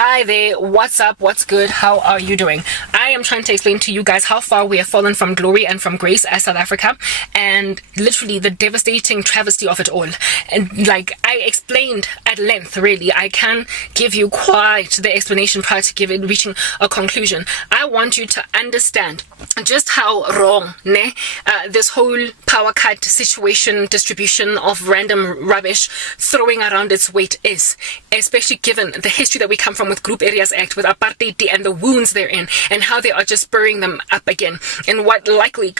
Hi there, what's up, what's good, how are you doing? I am trying to explain to you guys how far we have fallen from glory and from grace as South Africa, and literally the devastating travesty of it all. And like I explained at length, really, I can give you quite the explanation prior to reaching a conclusion. I want you to understand just how wrong this whole power cut situation, distribution of random rubbish, throwing around its weight is, especially given the history that we come from with Group Areas Act, with Apartheid and the wounds they're in, and how they are just spurring them up again, and what likely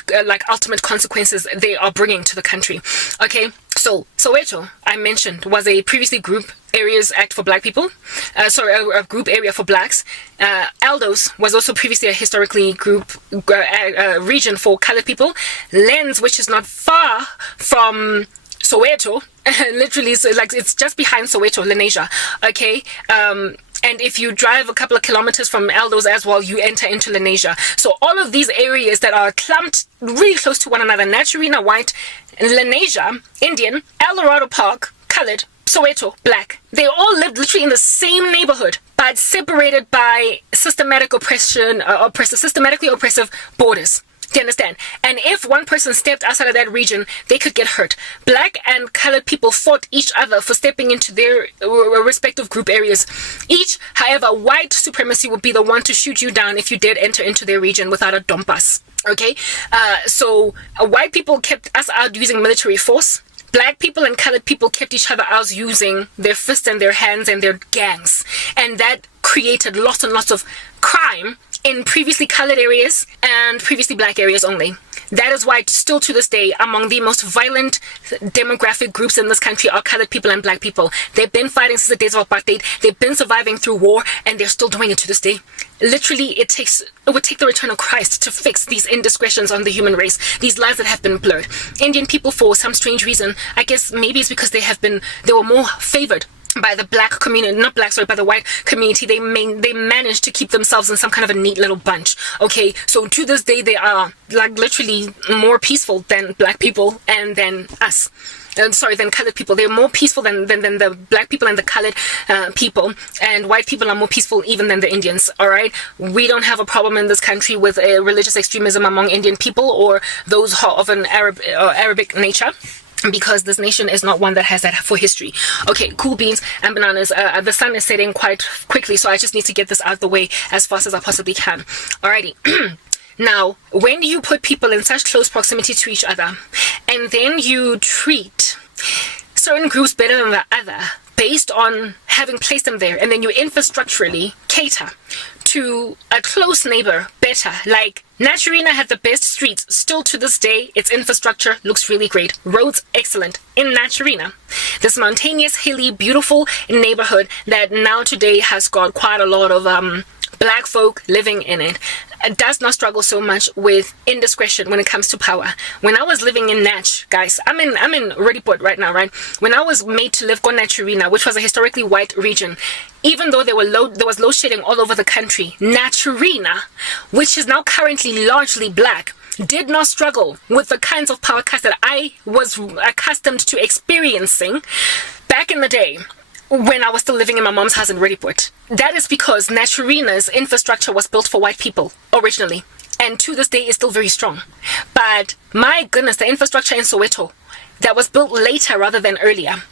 ultimate consequences they are bringing to the country. Okay, so Soweto, I mentioned, was a previously Group Areas Act for Black people, a group area for blacks. Aldos was also previously a historically group region for colored people. Lens, which is not far from Soweto, literally, so like it's just behind Soweto, Lenasia. Okay, and if you drive a couple of kilometers from Aldos as well, you enter into Lenasia. So all of these areas that are clumped really close to one another: Naturina, white; Lenasia, Indian; El Dorado Park, colored; Soweto, black. They all lived literally in the same neighborhood, but separated by systematically oppressive borders. Do you understand? And if one person stepped outside of that region, they could get hurt. Black and colored people fought each other for stepping into their respective group areas. Each, however, white supremacy would be the one to shoot you down if you did enter into their region without a dompas. Okay? So white people kept us out using military force. Black people and colored people kept each other out using their fists and their hands and their gangs. And that created lots and lots of crime in previously colored areas and previously black areas only. That is why still to this day, among the most violent demographic groups in this country are colored people and black people. They've been fighting since the days of Apartheid. They've been surviving through war, and they're still doing it to this day. Literally, it would take the return of Christ to fix these indiscretions on the human race, these lives that have been blurred. Indian people, for some strange reason, I guess maybe it's because they were more favored by the black community, by the white community. They managed to keep themselves in some kind of a neat little bunch. Okay, so to this day, they are like literally more peaceful than black people and than us. Than colored people. They're more peaceful than the black people and the colored people, and white people are more peaceful even than the Indians. All right, we don't have a problem in this country with religious extremism among Indian people or those of an Arabic nature, because this nation is not one that has that for history. Okay, cool beans and bananas. The sun is setting quite quickly, so I just need to get this out of the way as fast as I possibly can. Alrighty. Now, when you put people in such close proximity to each other, and then you treat certain groups better than the other based on having placed them there, and then you infrastructurally cater to a close neighbor better, like Naturina had the best streets. Still to this day, its infrastructure looks really great. Roads excellent in Naturina. This mountainous, hilly, beautiful neighborhood that now today has got quite a lot of black folk living in it. Does not struggle so much with indiscretion when it comes to power. When I was living in Natch, guys, I'm in Rediport right now, right? When I was made to live on Naturina, which was a historically white region, even though there was load shedding all over the country, Naturina, which is now currently largely black, did not struggle with the kinds of power cuts that I was accustomed to experiencing back in the day, when I was still living in my mom's house in Rediport. That is because Naturina's infrastructure was built for white people originally, and to this day is still very strong. But my goodness, the infrastructure in Soweto that was built later rather than earlier,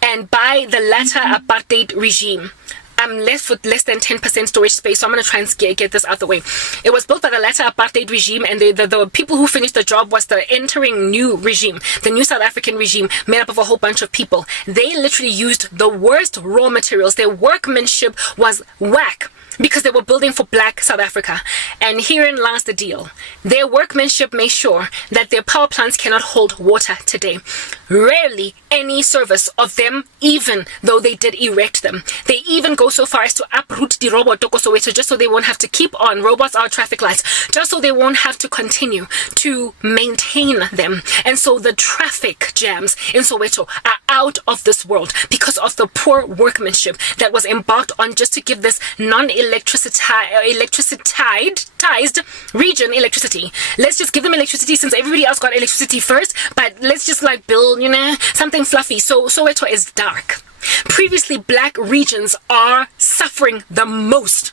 and by the latter apartheid regime, I'm left with less than 10% storage space, so I'm going to try and get this out the way. It was built by the latter apartheid regime, and the people who finished the job was the entering new regime, the new South African regime, made up of a whole bunch of people. They literally used the worst raw materials. Their workmanship was whack, because they were building for black South Africa. And herein lies the deal. Their workmanship made sure that their power plants cannot hold water today. Rarely any service of them, even though they did erect them. They even go so far as to uproot the robot Soweto just so they won't have to keep on. Robots are traffic lights, just so they won't have to continue to maintain them. And so the traffic jams in Soweto are out of this world because of the poor workmanship that was embarked on just to give this electricitized region electricity. Let's just give them electricity since everybody else got electricity first, but let's just like build, something fluffy. So Soweto is dark. Previously black regions are suffering the most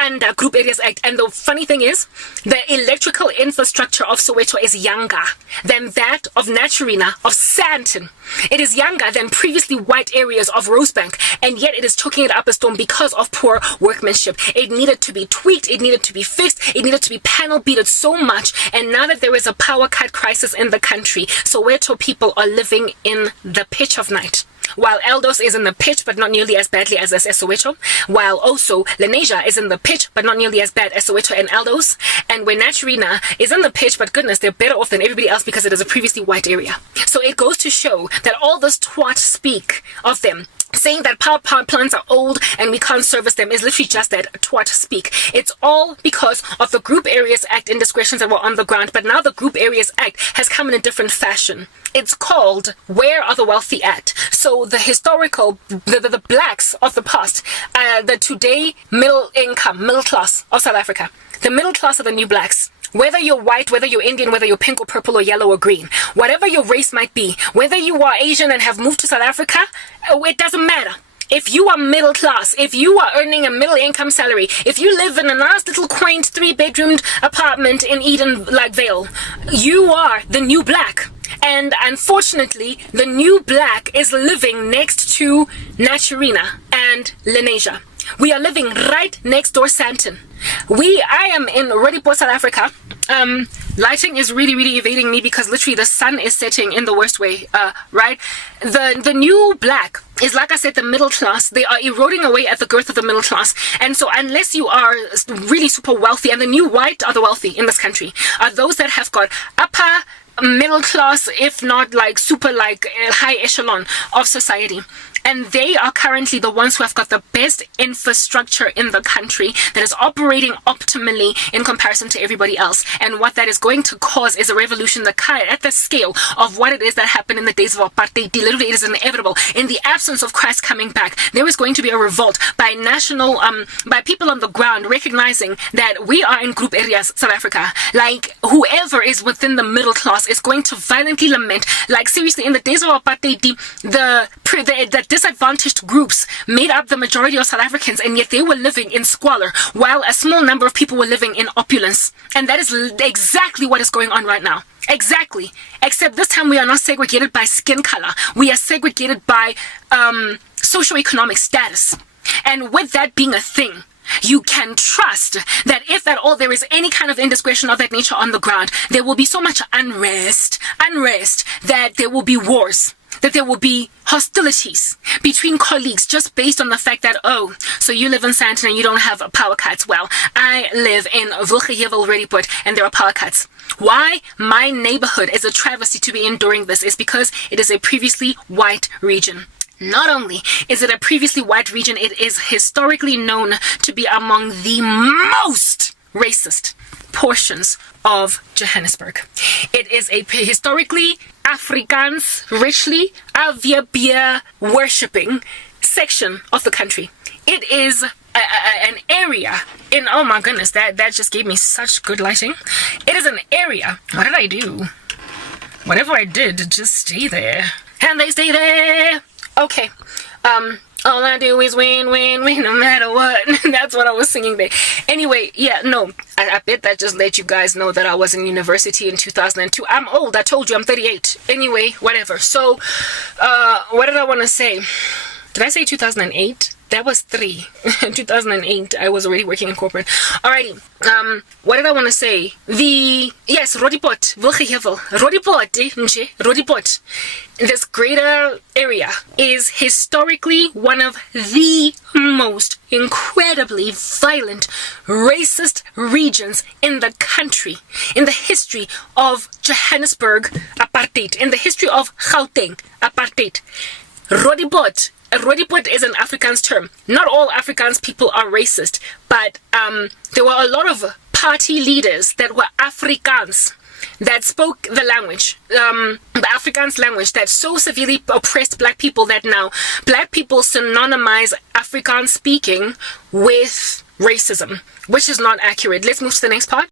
under Group Areas Act. And the funny thing is, the electrical infrastructure of Soweto is younger than that of Naturina, of Sandton. It is younger than previously white areas of Rosebank, and yet it is choking it up a storm because of poor workmanship. It needed to be tweaked, it needed to be fixed, it needed to be panel beated so much, and now that there is a power cut crisis in the country, Soweto people are living in the pitch of night. While Eldos is in the pitch, but not nearly as badly as Soweto. While also Lenasia is in the pitch, but not nearly as bad as Soweto and Eldos. And when Naturina is in the pitch, but goodness, they're better off than everybody else because it is a previously white area. So it goes to show that all this twat speak of them, saying that power plants are old and we can't service them, is literally just that twat speak. It's all because of the Group Areas Act indiscretions that were on the ground, but now the Group Areas Act has come in a different fashion. It's called Where Are the Wealthy At? So the historical, the blacks of the past, the today middle income, middle class of South Africa, the middle class are the new blacks. Whether you're white, whether you're Indian, whether you're pink or purple or yellow or green, whatever your race might be, whether you are Asian and have moved to South Africa, it doesn't matter. If you are middle class, if you are earning a middle income salary, if you live in a nice little quaint 3-bedroomed apartment in Eden, like Vale, you are the new black. And unfortunately, the new black is living next to Naturina and Lenasia. We are living right next door Sandton. I am in Roodepoort, South Africa. Lighting is really evading me because literally the sun is setting in the worst way, right? The new black is, like I said, the middle class. They are eroding away at the girth of the middle class. And so unless you are really super wealthy, and the new white are the wealthy in this country, are those that have got upper middle class, if not like super like high echelon of society. And they are currently the ones who have got the best infrastructure in the country that is operating optimally in comparison to everybody else. And what that is going to cause is a revolution at the scale of what it is that happened in the days of Apartheid. Literally, it is inevitable. In the absence of Christ coming back, there is going to be a revolt by by people on the ground recognizing that we are in Group Areas, South Africa. Like, whoever is within the middle class is going to violently lament. Like, seriously, in the days of Apartheid, the disadvantaged groups made up the majority of South Africans, and yet they were living in squalor while a small number of people were living in opulence. And that is exactly what is going on right now. Exactly. Except this time we are not segregated by skin color. We are segregated by socioeconomic status. And with that being a thing, you can trust that if at all there is any kind of indiscretion of that nature on the ground, there will be so much unrest that there will be wars, that there will be hostilities between colleagues just based on the fact that, oh, so you live in Sandton and you don't have power cuts. Well, I live in Roodepoort and there are power cuts. Why my neighborhood is a travesty to be enduring this is because it is a previously white region. Not only is it a previously white region, it is historically known to be among the most racist portions of Johannesburg. It is a historically Afrikaans, richly Avia worshipping section of the country. It is an area in, oh my goodness, that just gave me such good lighting. It is an area. What did I do? Whatever I did, just stay there. And they stay there. Okay. All I do is win, no matter what. That's what I was singing there. Anyway, yeah, no. I bet that just let you guys know that I was in university in 2002. I'm old. I told you I'm 38. Anyway, whatever. So, what did I want to say? Did I say 2008? That was 3. 2008, I was already working in corporate. Alrighty. What did I want to say? Yes, Roodepoort. Roodepoort. This greater area is historically one of the most incredibly violent, racist regions in the country, in the history of Johannesburg apartheid, in the history of Gauteng apartheid. Roodepoort is an Afrikaans term. Not all Afrikaans people are racist, but there were a lot of party leaders that were Afrikaans, that spoke the language, the Afrikaans language, that so severely oppressed black people that now black people synonymize Afrikaans speaking with racism, which is not accurate. Let's move to the next part.